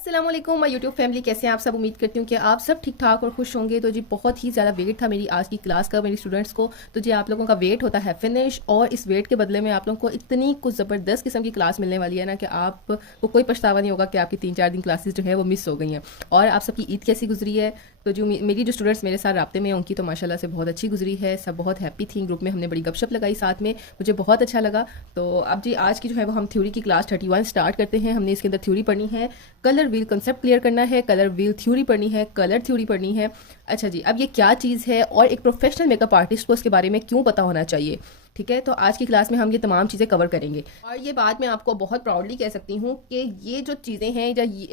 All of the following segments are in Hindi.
अस्सलाम वालेकुम माय यूट्यूब फैमिली, कैसे हैं आप सब। उम्मीद करती हूँ कि आप सब ठीक ठाक और खुश होंगे। तो जी बहुत ही ज़्यादा वेट था मेरी आज की क्लास का, मेरी स्टूडेंट्स को। तो जी आप लोगों का वेट होता है फिनिश, और इस वेट के बदले में आप लोगों को इतनी कुछ ज़बरदस्त किस्म की क्लास मिलने वाली है ना कि आपको कोई पछतावा नहीं होगा कि आपकी 3-4 दिन क्लासेस जो है वो मिस हो गई हैं। और आप सबकी ईद कैसी गुजरी है। तो जो मेरी जो स्टूडेंट्स मेरे साथ राब्ते में हैं उनकी तो माशाल्लाह से बहुत अच्छी गुजरी है। सब बहुत हैप्पी थी। ग्रुप में हमने बड़ी गपशप लगाई साथ में, मुझे बहुत अच्छा लगा। तो अब जी आज की जो है वो हम थ्योरी की क्लास 31 स्टार्ट करते हैं। हमने इसके अंदर थ्योरी पढ़नी है, कलर व्हील कंसेप्ट क्लियर करना है, कलर व्हील थ्योरी पढ़नी है, कलर थ्योरी पढ़नी है। अच्छा जी, अब ये क्या चीज़ है और एक प्रोफेशनल मेकअप आर्टिस्ट को इसके बारे में क्यों पता होना चाहिए। ठीक है, तो आज की क्लास में हम ये तमाम चीज़ें कवर करेंगे। और ये बात मैं आपको बहुत प्राउडली कह सकती हूँ कि ये जो चीज़ें हैं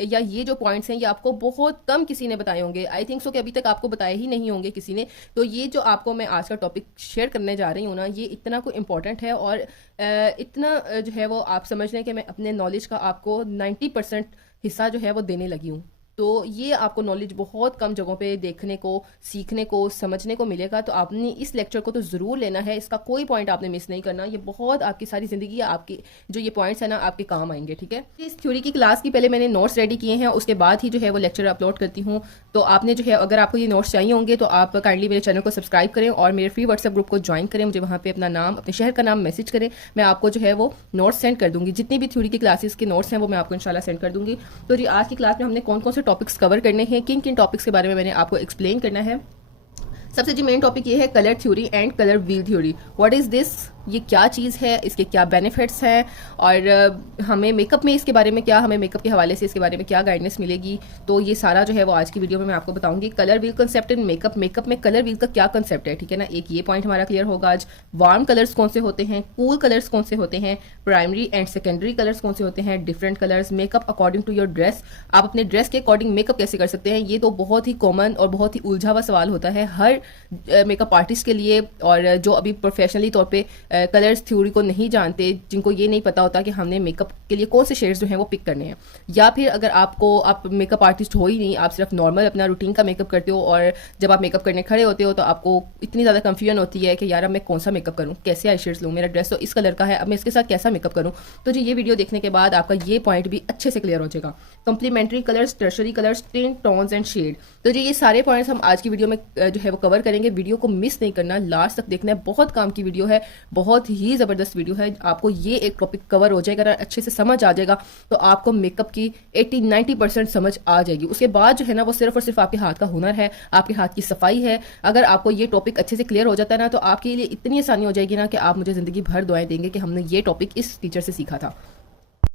या ये जो पॉइंट्स हैं ये आपको बहुत कम किसी ने बताए होंगे। आई थिंक सो कि अभी तक आपको बताए ही नहीं होंगे किसी ने। तो ये जो आपको मैं आज का टॉपिक शेयर करने जा रही हूँ ना, ये इतना को इम्पॉर्टेंट है और इतना जो है वो आप समझ लें कि मैं अपने नॉलेज का आपको 90% हिस्सा जो है वो देने लगी हूँ। तो ये आपको नॉलेज बहुत कम जगहों पे देखने को, सीखने को, समझने को मिलेगा। तो आपने इस लेक्चर को तो ज़रूर लेना है, इसका कोई पॉइंट आपने मिस नहीं करना। ये बहुत आपकी सारी ज़िंदगी, आपकी जो ये पॉइंट्स है ना आपके काम आएंगे। ठीक है, इस थ्योरी की क्लास की पहले मैंने नोट्स रेडी किए हैं, उसके बाद ही जो है वो लेक्चर अपलोड करती हूँ। तो आपने जो है अगर आपको ये नोट्स चाहिए होंगे तो आप काइंडली मेरे चैनल को सब्सक्राइब करें और मेरे फ्री व्हाट्सएप ग्रुप को ज्वाइन करें। मुझे वहाँ पे अपना नाम, अपने शहर का नाम मैसेज करें, मैं आपको जो है वो नोट्स सेंड कर दूँगी। जितनी भी थ्योरी की क्लासेस के नोट्स हैं वो मैं आपको इंशाल्लाह सेंड कर दूँगी। तो जी आज की क्लास में हमने कौन कौन से टॉपिक्स कवर करने हैं, किन किन टॉपिक्स के बारे में मैंने आपको एक्सप्लेन करना है। सबसे जी मेन टॉपिक ये है colour theory and colour wheel theory. What is this, ये क्या चीज़ है, इसके क्या बेनिफिट्स हैं और हमें मेकअप में इसके बारे में क्या, हमें मेकअप के हवाले से इसके बारे में क्या गाइडेंस मिलेगी। तो ये सारा जो है वो आज की वीडियो में मैं आपको बताऊंगी। Colour wheel concept in makeup, makeup में कलर व्हील का क्या कंसेप्ट है। ठीक है ना, एक ये पॉइंट हमारा क्लियर होगा आज। वार्म कलर्स कौन से होते हैं, कूल कलर्स कौन से होते हैं, प्राइमरी एंड सेकेंडरी कलर्स कौन से होते हैं, different colours, makeup according to your dress, आप अपने ड्रेस के अकॉर्डिंग मेकअप कैसे कर सकते हैं। ये तो बहुत ही कॉमन और बहुत ही उलझा हुआ सवाल होता है हर मेकअप आर्टिस्ट के लिए। और जो अभी प्रोफेशनली तौर पे कलर्स थ्योरी को नहीं जानते, जिनको ये नहीं पता होता कि हमने मेकअप के लिए कौन से शेड्स जो हैं वो पिक करने हैं, या फिर अगर आप मेकअप आर्टिस्ट हो ही नहीं, आप सिर्फ नॉर्मल अपना रूटीन का मेकअप करते हो और जब आप मेकअप करने खड़े होते हो तो आपको इतनी ज़्यादा कंफ्यूजन होती है कि यार अब मैं कौन सा मेकअप करूँ, कैसे आई शेड्स लूँ, मेरा ड्रेस तो इस कलर का है, अब मैं इसके साथ कैसा मेकअप करूँ। तो जी ये वीडियो देखने के बाद आपका ये पॉइंट भी अच्छे से क्लियर हो जाएगा। Complementary colours, tertiary colours, tint, tones and shade. तो जी ये सारे पॉइंट्स हम आज की वीडियो में जो है वो कवर करेंगे। वीडियो को मिस नहीं करना, लास्ट तक देखना है। बहुत काम की वीडियो है, बहुत ही ज़बरदस्त वीडियो है। आपको ये एक टॉपिक कवर हो जाएगा, अच्छे से समझ आ जाएगा तो आपको मेकअप की 80-90% समझ आ जाएगी। उसके बाद जो है ना वो सिर्फ और सिर्फ आपके हाथ का हुनर है, आपके हाथ की सफाई है। अगर आपको ये टॉपिक अच्छे से क्लियर हो जाता है ना तो आपके लिए इतनी आसानी हो जाएगी ना कि आप मुझे ज़िंदगी भर दुआएं देंगे कि हमने ये टॉपिक इस टीचर से सीखा था।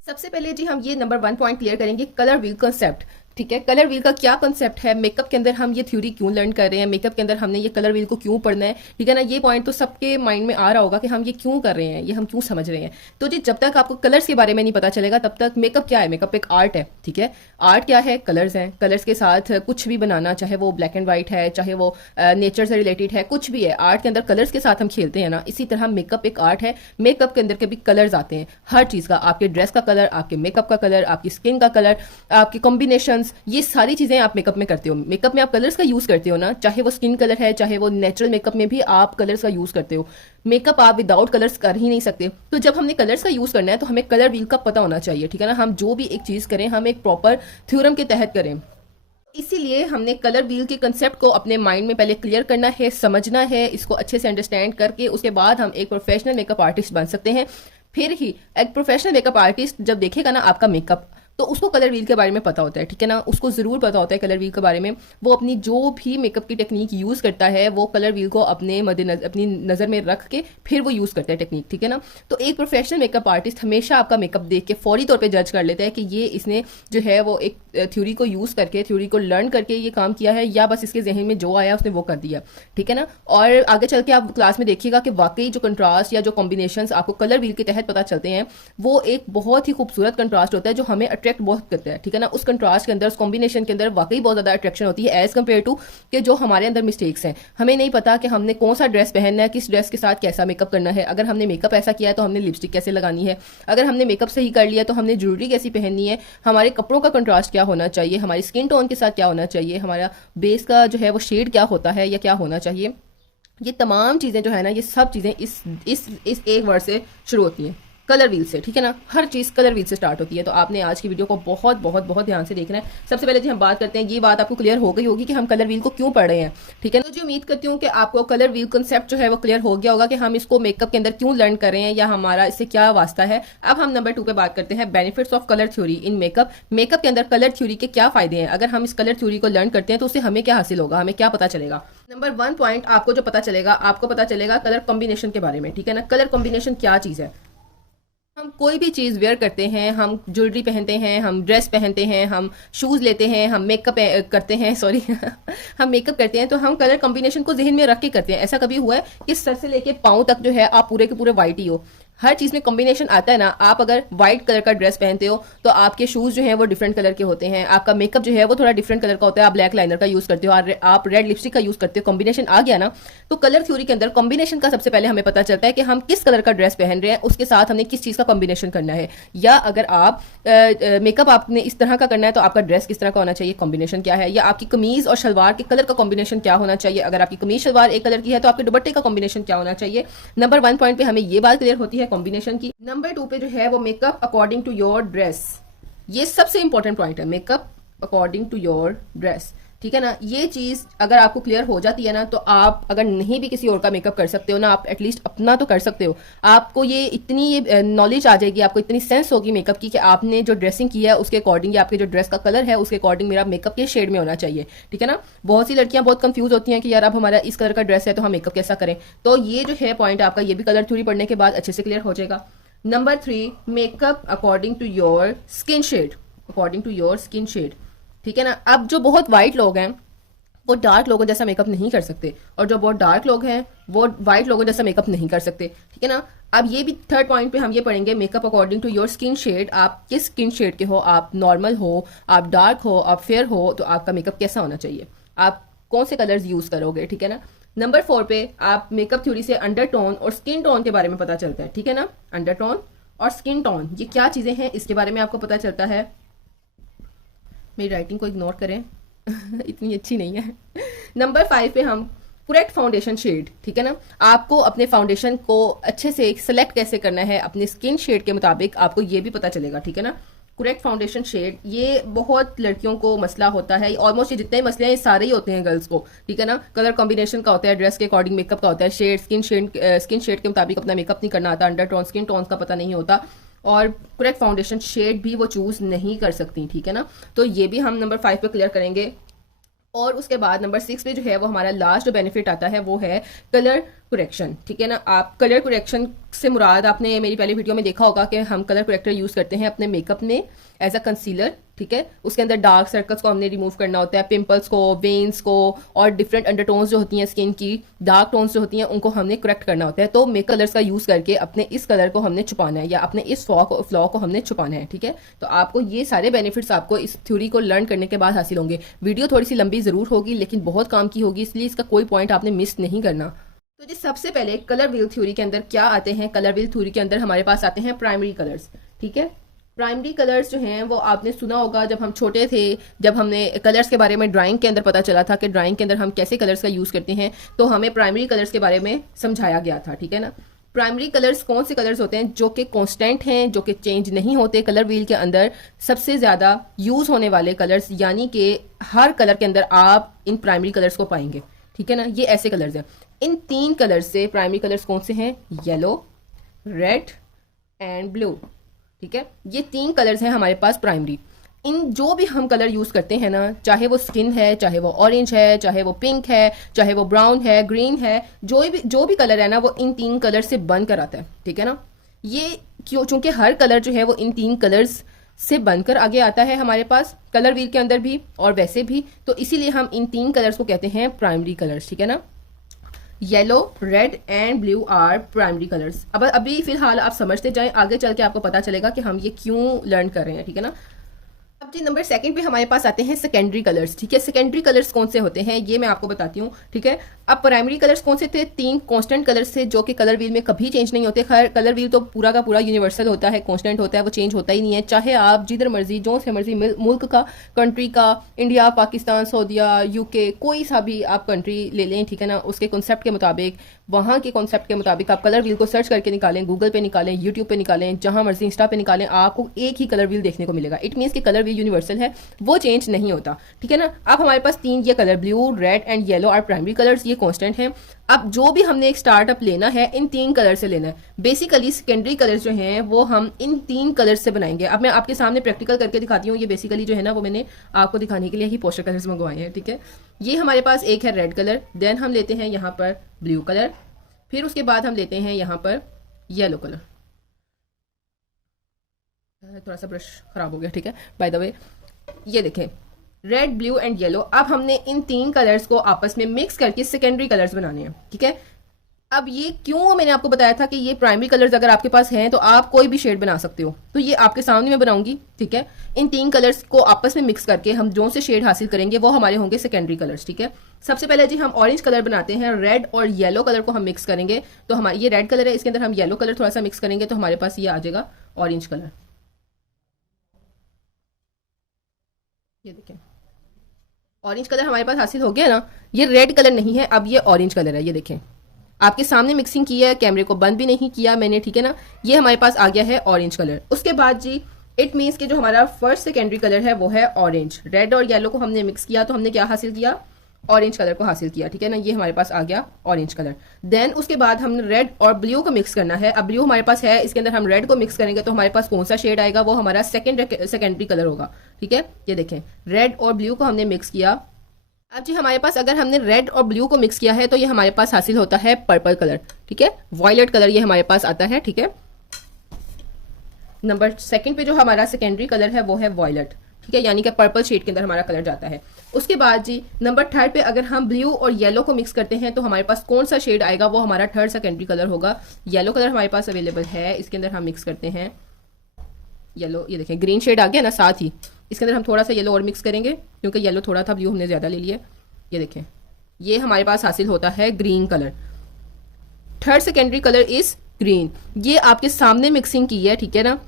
सबसे पहले जी हम ये नंबर 1 पॉइंट क्लियर करेंगे, कलर व्हील कंसेप्ट। ठीक है, कलर व्हील का क्या कंसेप्ट है, मेकअप के अंदर हम ये थ्योरी क्यों लर्न कर रहे हैं, मेकअप के अंदर हमने ये कलर व्हील को क्यों पढ़ना है। ठीक है ना, ये पॉइंट तो सबके माइंड में आ रहा होगा कि हम ये क्यों कर रहे हैं, ये हम क्यों समझ रहे हैं। तो जी जब तक आपको कलर्स के बारे में नहीं पता चलेगा तब तक मेकअप क्या है, मेकअप एक आर्ट है। ठीक है, आर्ट क्या है, कलर्स हैं, कलर्स के साथ कुछ भी बनाना, चाहे वो ब्लैक एंड व्हाइट है, चाहे वो नेचर से रिलेटेड है, कुछ भी है, आर्ट के अंदर कलर्स के साथ हम खेलते हैं ना। इसी तरह मेकअप एक आर्ट है, मेकअप के अंदर के भी कलर्स आते हैं हर चीज़ का, आपके ड्रेस का कलर, आपके मेकअप का कलर, आपकी स्किन का कलर, आपके कॉम्बिनेशंस, ये सारी चीजें आप मेकअप में करते हो। मेकअप में आप कलर्स का यूज करते हो ना, चाहे वो स्किन कलर है, चाहे वो नेचुरल मेकअप में भी आप कलर्स का यूज करते हो। मेकअप आप विदाउट कलर्स कर ही नहीं सकते। तो जब हमने कलर्स का यूज करना है तो हमें कलर व्हील का पता होना चाहिए। ठीक है ना, हम जो भी एक चीज करें हम एक प्रॉपर थ्योरम के तहत करें। इसीलिए हमने कलर व्हील के कंसेप्ट को अपने माइंड में पहले क्लियर करना है, समझना है, इसको अच्छे से अंडरस्टैंड करके उसके बाद हम एक प्रोफेशनल मेकअप आर्टिस्ट बन सकते हैं। फिर ही एक प्रोफेशनल मेकअप आर्टिस्ट जब देखेगा ना आपका मेकअप तो उसको कलर व्हील के बारे में पता होता है। ठीक है ना, उसको ज़रूर पता होता है कलर व्हील के बारे में। वो अपनी जो भी मेकअप की टेक्निक यूज़ करता है वो कलर व्हील को अपनी नज़र में रख के फिर वो यूज़ करता है टेक्निक। ठीक है ना, तो एक प्रोफेशनल मेकअप आर्टिस्ट हमेशा आपका मेकअप देख के फौरी तौर पे जज कर लेता है कि ये इसने जो है वो एक थ्योरी को यूज़ करके, थ्योरी को लर्न करके ये काम किया है, या बस इसके जहन में जो आया उसने वो कर दिया। ठीक है ना, और आगे चल के आप क्लास में देखिएगा कि वाकई जो कंट्रास्ट या जो कॉम्बिनेशंस आपको कलर व्हील के तहत पता चलते हैं वो एक बहुत ही खूबसूरत कंट्रास्ट होता है जो हमें अट्रैक्ट बहुत करता है। ठीक है ना, उस कंट्रास्ट के अंदर, उस कॉम्बिनेशन के अंदर वाकई बहुत ज्यादा अट्रैक्शन होती है एज कम्पेयर टू कि जो हमारे अंदर मिस्टेक्स हैं। हमें नहीं पता कि हमने कौन सा ड्रेस पहनना है, किस ड्रेस के साथ कैसा मेकअप करना है। अगर हमने मेकअप ऐसा किया है तो हमने लिपस्टिक कैसे लगानी है, अगर हमने मेकअप सही कर लिया तो हमने ज्वेलरी कैसी पहननी है, हमारे कपड़ों का कंट्रास्ट क्या होना चाहिए, हमारी स्किन टोन के साथ क्या होना चाहिए, हमारा बेस का जो है वो शेड क्या होता है या क्या होना चाहिए। ये तमाम चीज़ें जो है ना, ये सब चीज़ें इस एक वर्ड से शुरू होती हैं, कलर व्हील से, ठीक है ना। हर चीज़ कलर व्हील से स्टार्ट होती है। तो आपने आज की वीडियो को बहुत बहुत बहुत ध्यान से देखना है। सबसे पहले जी हम बात करते हैं, ये बात आपको क्लियर हो गई होगी कि हम कलर व्हील को क्यों पढ़ रहे हैं, ठीक है ना। तो जी उम्मीद करती हूँ कि आपको कलर व्हील कंसेप्ट जो है वो क्लियर हो गया होगा कि हम इसको मेकअप के अंदर क्यों लर्न कर रहे हैं या हमारा इससे क्या वास्ता है। अब हम नंबर 2 पे बात करते हैं, benefits of colour theory in makeup. Makeup के अंदर कलर थ्योरी के क्या फायदे हैं, अगर हम इस कलर थ्योरी को लर्न करते हैं तो उससे हमें क्या हासिल होगा, हमें क्या पता चलेगा। नंबर 1 पॉइंट आपको जो पता चलेगा, आपको पता चलेगा कलर कॉम्बिनेशन के बारे में, ठीक है ना। कलर कॉम्बिनेशन क्या चीज़ है। हम कोई भी चीज़ वेयर करते हैं, हम ज्वेलरी पहनते हैं, हम ड्रेस पहनते हैं, हम शूज़ लेते हैं, हम मेकअप करते हैं, सॉरी हम मेकअप करते हैं तो हम कलर कॉम्बिनेशन को जहन में रख के करते हैं। ऐसा कभी हुआ है कि सर से लेके पाँव तक जो है आप पूरे के पूरे वाइट ही हो। हर चीज़ में कॉम्बिनेशन आता है ना। आप अगर व्हाइट कलर का ड्रेस पहनते हो तो आपके शूज़ जो हैं वो डिफरेंट कलर के होते हैं, आपका मेकअप जो है वो थोड़ा डिफरेंट कलर का होता है, आप ब्लैक लाइनर का यूज़ करते हो, आप रेड लिपस्टिक का यूज़ करते हो। कॉम्बिनेशन आ गया ना। तो कलर थ्योरी के अंदर कॉम्बिनेशन का सबसे पहले हमें पता चलता है कि हम किस कलर का ड्रेस पहन रहे हैं, उसके साथ हमने किस चीज़ का कॉम्बिनेशन करना है। या अगर आप मेकअप आपने इस तरह का करना है तो आपका ड्रेस किस तरह का होना चाहिए, कॉम्बिनेशन क्या है। या आपकी कमीज और शलवार के कलर का कॉम्बिनेशन क्या होना चाहिए, अगर आपकी कमीज शलवार एक कलर की है तो आपके दुपट्टे का कॉम्बिनेशन क्या होना चाहिए। नंबर 1 पॉइंट पे हमें ये बात क्लियर होती है कॉम्बिनेशन की। नंबर 2 पे जो है वो makeup according to your dress. ये सबसे इंपॉर्टेंट पॉइंट है, makeup according to your dress, ठीक है ना। ये चीज अगर आपको क्लियर हो जाती है ना तो आप अगर नहीं भी किसी और का मेकअप कर सकते हो ना, आप एटलीस्ट अपना तो कर सकते हो। आपको ये इतनी ये नॉलेज आ जाएगी, आपको इतनी सेंस होगी मेकअप की कि आपने जो ड्रेसिंग की है उसके अकॉर्डिंग या आपके जो ड्रेस का कलर है उसके अकॉर्डिंग मेरा मेकअप के शेड में होना चाहिए, ठीक है ना। बहुत सी लड़कियां बहुत कंफ्यूज होती हैं कि यार अब हमारा इस कलर का ड्रेस है तो हम मेकअप कैसा करें। तो ये जो है पॉइंट आपका, ये भी कलर थ्योरी पढ़ने के बाद अच्छे से क्लियर हो जाएगा। नंबर 3, makeup according to your skin shade, according to your skin shade, ठीक है ना। अब जो बहुत वाइट लोग हैं वो डार्क लोगों जैसा मेकअप नहीं कर सकते, और जो बहुत डार्क लोग हैं वो वाइट लोगों जैसा मेकअप नहीं कर सकते, ठीक है ना। अब ये भी थर्ड पॉइंट पे हम ये पढ़ेंगे, makeup according to your skin shade. आप किस स्किन शेड के हो, आप नॉर्मल हो, आप डार्क हो, आप फेयर हो, तो आपका मेकअप कैसा होना चाहिए, आप कौन से कलर्स यूज करोगे, ठीक है ना। नंबर 4 पे आप मेकअप थ्योरी से अंडरटोन और स्किन टोन के बारे में पता चलता है, ठीक है ना। अंडरटोन और स्किन टोन ये क्या चीजें हैं इसके बारे में आपको पता चलता है। मेरी राइटिंग को इग्नोर करें इतनी अच्छी नहीं है। नंबर 5 पे हम करेक्ट फाउंडेशन शेड, ठीक है ना। आपको अपने फाउंडेशन को अच्छे से सेलेक्ट कैसे करना है अपने स्किन शेड के मुताबिक, आपको ये भी पता चलेगा, ठीक है ना। करेक्ट फाउंडेशन शेड, ये बहुत लड़कियों को मसला होता है। ऑलमोस्ट ये जितने मसले हैं ये सारे ही होते हैं गर्ल्स को, ठीक है ना। कलर कॉम्बिनेशन का होता है, ड्रेस के अकॉर्डिंग मेकअप का होता है, स्किन शेड के मुताबिक अपना मेकअप नहीं करना आता, अंडर टोन स्किन टोन का पता नहीं होता, और करेक्ट फाउंडेशन शेड भी वो चूज नहीं कर सकती, ठीक है ना। तो ये भी हम नंबर 5 पे क्लियर करेंगे। और उसके बाद नंबर 6 पे जो है वो हमारा लास्ट जो बेनिफिट आता है वो है कलर करेक्शन, ठीक है ना। आप कलर करेक्शन से मुराद, आपने मेरी पहले वीडियो में देखा होगा कि हम कलर करेक्टर यूज करते हैं अपने मेकअप में एज अ कंसीलर, ठीक है। उसके अंदर डार्क सर्कल्स को हमने रिमूव करना होता है, पिंपल्स को, वेन्स को, और डिफरेंट अंडरटोन्स जो होती हैं स्किन की, डार्क टोन्स जो होती हैं उनको हमने करेक्ट करना होता है। तो मेक कलर्स का यूज करके अपने इस कलर को हमने छुपाना है या अपने इस फ्लॉ को हमने छुपाना है, ठीक है। तो आपको ये सारे बेनिफिट्स आपको इस थ्योरी को लर्न करने के बाद हासिल होंगे। वीडियो थोड़ी सी लंबी जरूर होगी लेकिन बहुत काम की होगी, इसलिए इसका कोई पॉइंट आपने मिस नहीं करना। तो जी सबसे पहले कलर व्हील थ्योरी के अंदर क्या आते हैं, कलर व्हील थ्योरी के अंदर हमारे पास आते हैं प्राइमरी कलर्स, ठीक है। प्राइमरी कलर्स जो हैं वो आपने सुना होगा जब हम छोटे थे, जब हमने कलर्स के बारे में ड्राइंग के अंदर पता चला था कि ड्राइंग के अंदर हम कैसे कलर्स का यूज करते हैं, तो हमें प्राइमरी कलर्स के बारे में समझाया गया था, ठीक है ना। प्राइमरी कलर्स कौन से कलर्स होते हैं जो कि कांस्टेंट हैं, जो कि चेंज नहीं होते। कलर व्हील के अंदर सबसे ज्यादा यूज होने वाले कलर्स, यानी कि हर कलर के अंदर आप इन प्राइमरी कलर्स को पाएंगे, ठीक है ना। ये ऐसे कलर्स हैं। इन 3 कलर्स से प्राइमरी कलर्स कौन से हैं, येलो, रेड एंड ब्लू, ठीक है। ये 3 कलर्स हैं हमारे पास प्राइमरी। इन जो भी हम कलर यूज करते हैं ना, चाहे वो स्किन है, चाहे वो ऑरेंज है, चाहे वो पिंक है, चाहे वो ब्राउन है, ग्रीन है, जो भी कलर है ना वो इन 3 कलर से बनकर आता है, ठीक है ना। ये क्यों, चूंकि हर कलर जो है वो इन 3 कलर्स से बनकर आगे आता है हमारे पास कलर व्हील के अंदर भी और वैसे भी, तो इसीलिए हम इन 3 कलर्स को कहते हैं प्राइमरी कलर्स, ठीक है ना। Yellow, red and blue are primary colours. अब अभी फिलहाल आप समझते जाएं, आगे चल के आपको पता चलेगा कि हम ये क्यों लर्न कर रहे हैं, ठीक है ना। अब जी नंबर सेकंड पे हमारे पास आते हैं सेकेंडरी कलर्स। ठीक है, सेकेंडरी कलर्स कौन से होते हैं ये मैं आपको बताती हूँ। ठीक है, अब प्राइमरी कलर्स कौन से थे? 3 कांस्टेंट कलर्स थे जो कि कलर व्हील में कभी चेंज नहीं होते। खैर कलर व्हील तो पूरा का पूरा यूनिवर्सल होता है, कांस्टेंट होता है, वो चेंज होता ही नहीं है। चाहे आप जिधर मर्जी जो से मर्जी मुल्क का, कंट्री का, इंडिया, पाकिस्तान, सऊदीया, यूके, कोई सा भी आप कंट्री ले लें, ठीक है ना, उसके कॉन्सेप्ट के मुताबिक, वहाँ के कॉन्सेप्ट के मुताबिक आप कलर व्हील को सर्च करके निकालें, गूगल पे निकालें, यूट्यूब पे निकालें, जहाँ मर्जी इंस्टा पे निकालें, आपको एक ही कलर व्हील देखने को मिलेगा। इट मीन्स कि कलर व्हील यूनिवर्सल है, वो चेंज नहीं होता। ठीक है ना। अब हमारे पास 3 ये colour blue, red and yellow और प्राइमरी कलर्स, ये कांस्टेंट हैं। अब जो भी हमने एक स्टार्टअप लेना है इन 3 कलर से लेना है। बेसिकली सेकेंडरी कलर्स जो हैं वो हम इन 3 कलर से बनाएंगे। अब मैं आपके सामने प्रैक्टिकल करके दिखाती हूँ। ये बेसिकली जो है ना वो मैंने आपको दिखाने के लिए ही पोस्टर कलर्स मंगवाए हैं। ठीक है, ये हमारे पास एक है रेड कलर, देन हम लेते हैं यहाँ पर ब्लू कलर, फिर उसके बाद हम लेते हैं यहाँ पर येलो कलर। थोड़ा सा ब्रश खराब हो गया। ठीक है, बाय द वे ये देखें रेड, ब्लू एंड येलो। अब हमने इन 3 कलर्स को आपस में मिक्स करके सेकेंडरी कलर्स बनाने हैं। ठीक है, अब ये क्यों मैंने आपको बताया था कि ये प्राइमरी कलर्स अगर आपके पास हैं तो आप कोई भी शेड बना सकते हो, तो ये आपके सामने मैं बनाऊंगी। ठीक है, इन 3 कलर्स को आपस में मिक्स करके हम जो से शेड हासिल करेंगे वो हमारे होंगे सेकेंडरी कलर्स। ठीक है, सबसे पहले जी हम ऑरेंज कलर बनाते हैं। रेड और येलो कलर को हम मिक्स करेंगे, तो हमारे ये रेड कलर है, इसके अंदर हम येलो कलर थोड़ा सा मिक्स करेंगे तो हमारे पास ये आ जाएगा ऑरेंज कलर। ये देखें ऑरेंज कलर हमारे पास हासिल हो गया ना। ये रेड कलर नहीं है, अब ये ऑरेंज कलर है। ये देखें आपके सामने मिक्सिंग की है, कैमरे को बंद भी नहीं किया मैंने। ठीक है ना, ये हमारे पास आ गया है ऑरेंज कलर। उसके बाद जी इट मीन्स कि जो हमारा फर्स्ट सेकेंडरी कलर है वो है ऑरेंज। रेड और येलो को हमने मिक्स किया तो हमने क्या हासिल किया? ऑरेंज कलर को हासिल किया। ठीक है ना, ये हमारे पास आ गया ऑरेंज कलर। देन उसके बाद हमने रेड और ब्लू को मिक्स करना है। अब ब्लू हमारे पास है, इसके अंदर हम रेड को मिक्स करेंगे तो हमारे पास कौन सा शेड आएगा? वो हमारा सेकेंडरी कलर होगा। ठीक है, ये देखें रेड और ब्लू को हमने मिक्स किया। अब जी हमारे पास अगर हमने रेड और ब्लू को मिक्स किया है तो ये हमारे पास हासिल होता है पर्पल कलर। ठीक है, वॉयलेट कलर ये हमारे पास आता है। ठीक है, नंबर सेकंड पे जो हमारा सेकेंडरी कलर है वो है वॉयलेट। ठीक है, यानी कि पर्पल शेड के अंदर हमारा कलर जाता है। उसके बाद जी नंबर थर्ड पे अगर हम ब्लू और येलो को मिक्स करते हैं तो हमारे पास कौन सा शेड आएगा? वो हमारा थर्ड सेकेंडरी कलर होगा। येलो कलर हमारे पास अवेलेबल है, इसके अंदर हम मिक्स करते हैं येलो। ये देखें ग्रीन शेड आ गया ना, साथ ही इसके अंदर हम थोड़ा सा येलो और मिक्स करेंगे क्योंकि येलो थोड़ा था, ब्लू हमने ज़्यादा ले लिया। ये देखें ये हमारे पास हासिल होता है green colour. Third secondary colour is green. ये आपके सामने मिक्सिंग की है। ठीक है ना,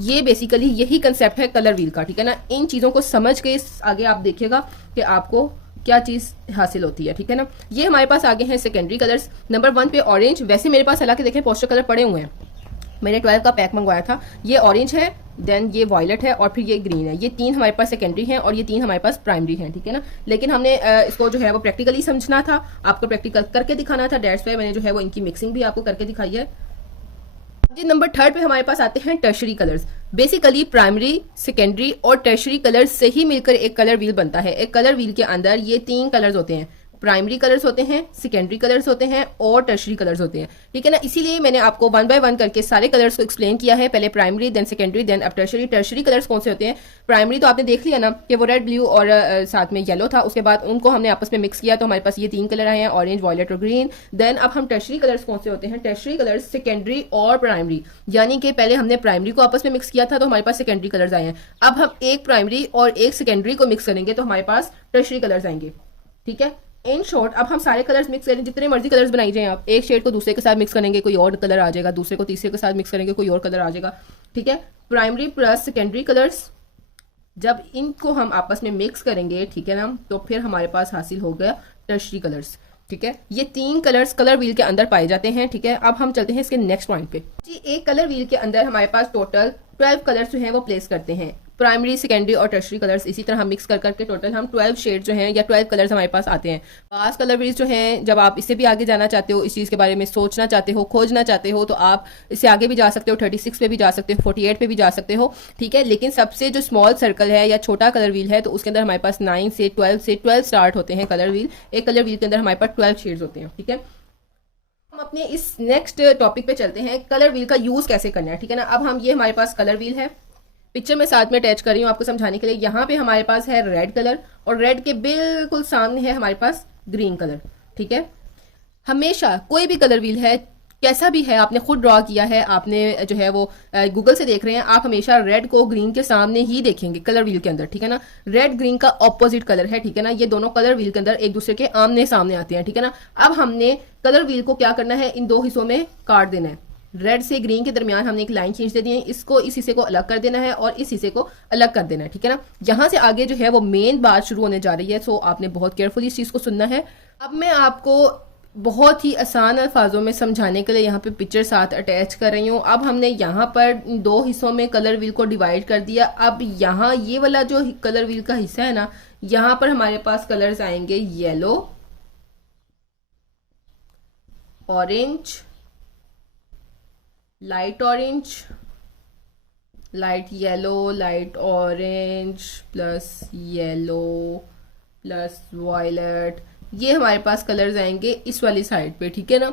ये बेसिकली यही कंसेप्ट है कलर व्हील का। ठीक है ना, इन चीज़ों को समझ के आगे आप देखिएगा कि आपको क्या चीज़ हासिल होती है। ठीक है ना, ये हमारे पास आगे हैं सेकेंडरी कलर्स। नंबर 1 पे ऑरेंज। वैसे मेरे पास हालांकि देखें पोस्टर कलर पड़े हुए हैं, मैंने 12 का पैक मंगवाया था। ये ऑरेंज है, देन ये वॉयलेट है और फिर ये ग्रीन है। ये 3 हमारे पास सेकेंडरी हैं और ये 3 हमारे पास प्राइमरी हैं। ठीक है ना, लेकिन हमने इसको जो है वो प्रैक्टिकली समझना था, आपको प्रैक्टिकल करके दिखाना था। डेट्स पे मैंने जो है वो इनकी मिक्सिंग भी आपको करके दिखाई है। जी नंबर 3 पे हमारे पास आते हैं tertiary colours. Basically primary, secondary और टर्शरी कलर्स से ही मिलकर एक कलर व्हील बनता है। एक कलर व्हील के अंदर ये 3 कलर्स होते हैं, प्राइमरी कलर्स होते हैं, सेकेंडरी कलर्स होते हैं और टर्शरी कलर्स होते हैं। ठीक है ना, इसीलिए मैंने आपको 1 बाय 1 करके सारे कलर्स को एक्सप्लेन किया है। पहले प्राइमरी, देन सेकेंडरी, देन अब टर्शरी। टर्शरी कलर्स कौन से होते हैं? प्राइमरी तो आपने देख लिया ना कि वो रेड, ब्लू और साथ में येलो था। उसके बाद उनको हमने आपस में मिक्स किया तो हमारे पास ये 3 कलर आए हैं, ऑरेंज, वॉयलेट और ग्रीन। देन अब हम टर्शरी कलर्स कौन से होते हैं? टर्शरी कलर्स सेकेंडरी और प्राइमरी, यानी कि पहले हमने प्राइमरी को आपस में मिक्स किया था तो हमारे पास सेकेंडरी कलर्स आए हैं। अब हम एक प्राइमरी और एक सेकेंडरी को मिक्स करेंगे तो हमारे पास टर्शरी कलर्स आएंगे। ठीक है, इन शॉर्ट अब हम सारे कलर्स मिक्स करें, जितने मर्जी कलर्स बनाई जाए आप, एक शेड को दूसरे के साथ मिक्स करेंगे कोई और कलर आ जाएगा, दूसरे को तीसरे के साथ मिक्स करेंगे कोई और कलर आ जाएगा। ठीक है, प्राइमरी प्लस सेकेंडरी कलर्स जब इनको हम आपस में मिक्स करेंगे, ठीक है ना, तो फिर हमारे पास हासिल हो गया टर्शरी कलर्स। ठीक है, ये 3 कलर्स कलर व्हील के अंदर पाए जाते हैं। ठीक है, अब हम चलते हैं इसके नेक्स्ट पॉइंट पे। जी एक कलर व्हील के अंदर हमारे पास टोटल 12 कलर्स जो हैं वो प्लेस करते हैं। प्राइमरी, सेकेंडरी और टर्शरी कलर्स इसी तरह हम मिक्स कर करके टोटल हम 12 शेड जो हैं या 12 कलर्स हमारे पास आते हैं। पास कलर व्हील्स जो हैं, जब आप इससे भी आगे जाना चाहते हो, इस चीज़ के बारे में सोचना चाहते हो, खोजना चाहते हो, तो आप इससे आगे भी जा सकते हो, 36 पे भी जा सकते हो, 48 पे भी जा सकते हो। ठीक है, लेकिन सबसे जो स्मॉल सर्कल है या छोटा कलर व्हील है तो उसके अंदर हमारे पास 9 से 12 स्टार्ट होते हैं कलर व्हील। एक कलर व्हील के अंदर हमारे पास 12 शेड्स होते हैं। ठीक है, हम अपने इस नेक्स्ट टॉपिक पे चलते हैं, कलर व्हील का यूज कैसे करना है। ठीक है ना, अब हम ये हमारे पास कलर व्हील है, पिक्चर में साथ में अटैच कर रही हूँ आपको समझाने के लिए। यहाँ पे हमारे पास है रेड कलर और रेड के बिल्कुल सामने है हमारे पास ग्रीन कलर। ठीक है, हमेशा कोई भी कलर व्हील है कैसा भी है, आपने खुद ड्रॉ किया है, आपने जो है वो गूगल से देख रहे हैं, आप हमेशा रेड को ग्रीन के सामने ही देखेंगे कलर व्हील के अंदर, ठीक है ना। रेड ग्रीन का ऑपोजिट कलर है, ठीक है ना। ये दोनों कलर व्हील के अंदर एक दूसरे के आमने सामने आते हैं, ठीक है ना। अब हमने कलर व्हील को क्या करना है, इन दो हिस्सों में काट देना है। रेड से ग्रीन के दरमियान हमने एक लाइन खींच दे दी है, इसको इस हिस्से को अलग कर देना है और इस हिस्से को अलग कर देना है, ठीक है ना। यहां से आगे जो है वो मेन बात शुरू होने जा रही है, सो आपने बहुत केयरफुली इस चीज को सुनना है। अब मैं आपको बहुत ही आसान अल्फाजों में समझाने के लिए यहाँ पे पिक्चर साथ अटैच कर रही हूँ। अब हमने यहाँ पर दो हिस्सों में कलर व्हील को डिवाइड कर दिया। अब यहाँ ये वाला जो कलर व्हील का हिस्सा है ना, यहाँ पर हमारे पास कलर्स आएंगे yellow, orange, light orange, light yellow, light orange plus yellow plus violet, ये हमारे पास कलर्स आएंगे इस वाली साइड पे, ठीक है ना।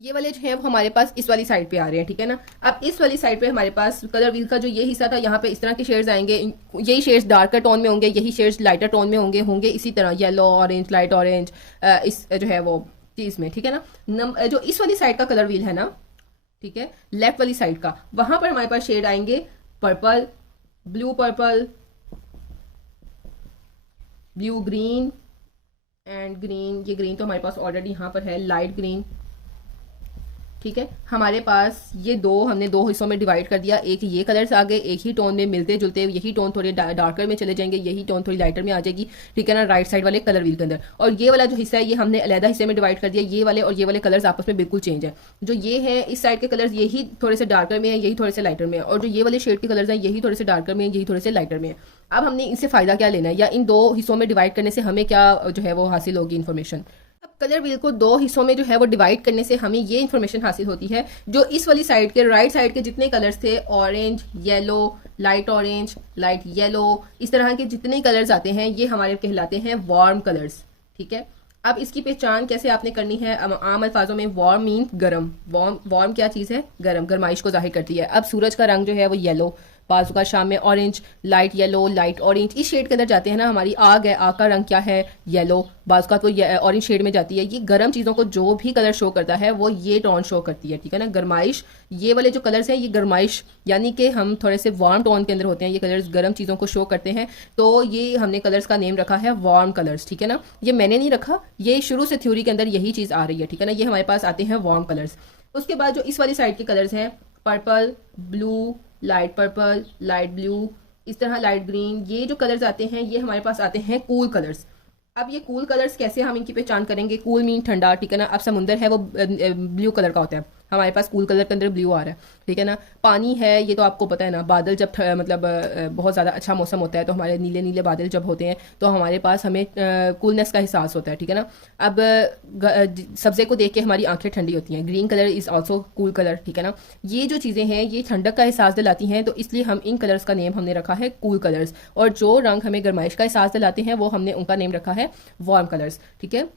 ये वाले जो है वो हमारे पास इस वाली साइड पे आ रहे हैं, ठीक है ना। अब इस वाली साइड पे हमारे पास कलर व्हील का जो ये हिस्सा था, यहाँ पे इस तरह के शेड्स आएंगे, यही शेड्स डार्कर टोन में होंगे, यही शेड्स लाइटर टोन में होंगे इसी तरह येलो, ऑरेंज, लाइट ऑरेंज, इस जो है वो चीज में, ठीक है ना। जो इस वाली साइड का कलर व्हील है ना, ठीक है, लेफ्ट वाली साइड का, वहां पर हमारे पास शेड आएंगे purple, blue purple, blue green and green. ये ग्रीन तो हमारे पास ऑलरेडी यहाँ पर है, लाइट ग्रीन, ठीक है। हमारे पास ये हमने दो हिस्सों में डिवाइड कर दिया, एक ये कलर्स आ गए, एक ही टोन में मिलते जुलते, यही टोन थोड़े डार्कर में चले जाएंगे, यही टोन थोड़ी लाइटर में आ जाएगी, ठीक है ना, राइट साइड वाले कलर व्हील के अंदर। और ये वाला जो हिस्सा है ये हमने अलग हिस्से में डिवाइड कर दिया, ये वाले और ये वाले कलर्स आपस में बिल्कुल चेंज है। जो ये है इस साइड के कलर्स यही थोड़े से डार्कर में है, यही थोड़े से लाइटर में है, और जो ये वाले शेड के कलर्स हैं यही थोड़े से डार्कर में है, यही थोड़े से लाइटर में है। अब हमने इनसे फायदा क्या लेना है, या इन दो हिस्सों में डिवाइड करने से हमें क्या जो है वो हासिल होगी इन्फॉर्मेशन। कलर व्हील को दो हिस्सों में जो है वो डिवाइड करने से हमें ये इन्फॉर्मेशन हासिल होती है, जो इस वाली साइड के राइट साइड के जितने कलर्स थे, ऑरेंज, येलो, लाइट येलो, इस तरह के जितने कलर्स आते हैं ये हमारे कहलाते हैं वार्म कलर्स, ठीक है। अब इसकी पहचान कैसे आपने करनी है, आम अल्फाजों में वार्म मीन गर्म। वार्म क्या चीज़ है, गर्म, गर्माइश को जाहिर करती है। अब सूरज का रंग जो है वो येलो, बाजू का शाम में orange, light yellow, light orange, इस शेड के अंदर जाते हैं ना। हमारी आग है, आग का रंग क्या है, येलो, बाजू का तो ऑरेंज शेड में जाती है। ये गर्म चीज़ों को जो भी कलर शो करता है वो ये टोन शो करती है, ठीक है ना। गर्माइश, ये वाले जो कलर्स हैं ये गर्माइश, यानी कि हम थोड़े से वार्म टोन के अंदर होते हैं, ये कलर्स गर्म चीज़ों को शो करते हैं, तो ये हमने कलर्स का नेम रखा है वार्म कलर्स, ठीक है ना। ये मैंने नहीं रखा, ये शुरू से थ्योरी के अंदर यही चीज़ आ रही है, ठीक है ना। ये हमारे पास आते हैं वार्म कलर्स। उसके बाद जो इस वाली साइड के कलर्स हैं, purple, blue, light purple, light blue, इस तरह लाइट ग्रीन, ये जो कलर्स आते हैं ये हमारे पास आते हैं कूल कलर्स। अब ये कूल कलर्स कैसे हम इनकी पहचान करेंगे, कूल मीन ठंडा, ठीक है ना। अब समुंदर है वो ब्लू कलर का होता है, हमारे पास कूल कलर के अंदर ब्लू आ रहा है, ठीक है ना। पानी है, ये तो आपको पता है ना, बादल जब मतलब बहुत ज़्यादा अच्छा मौसम होता है तो हमारे नीले नीले बादल जब होते हैं तो हमारे पास हमें कूलनेस का एहसास होता है, ठीक है ना। अब सब्ज़े को देख के हमारी आंखें ठंडी होती हैं, green colour is also cool colour, ठीक है ना। ये जो चीज़ें हैं ये ठंडक का एहसास दिलाती हैं, तो इसलिए हम इन कलर्स का नेम हमने रखा है कूल कलर्स। और जो रंग हमें गर्माइश का एहसास दिलाते हैं वो हमने उनका नेम रखा है वार्म कलर्स, ठीक है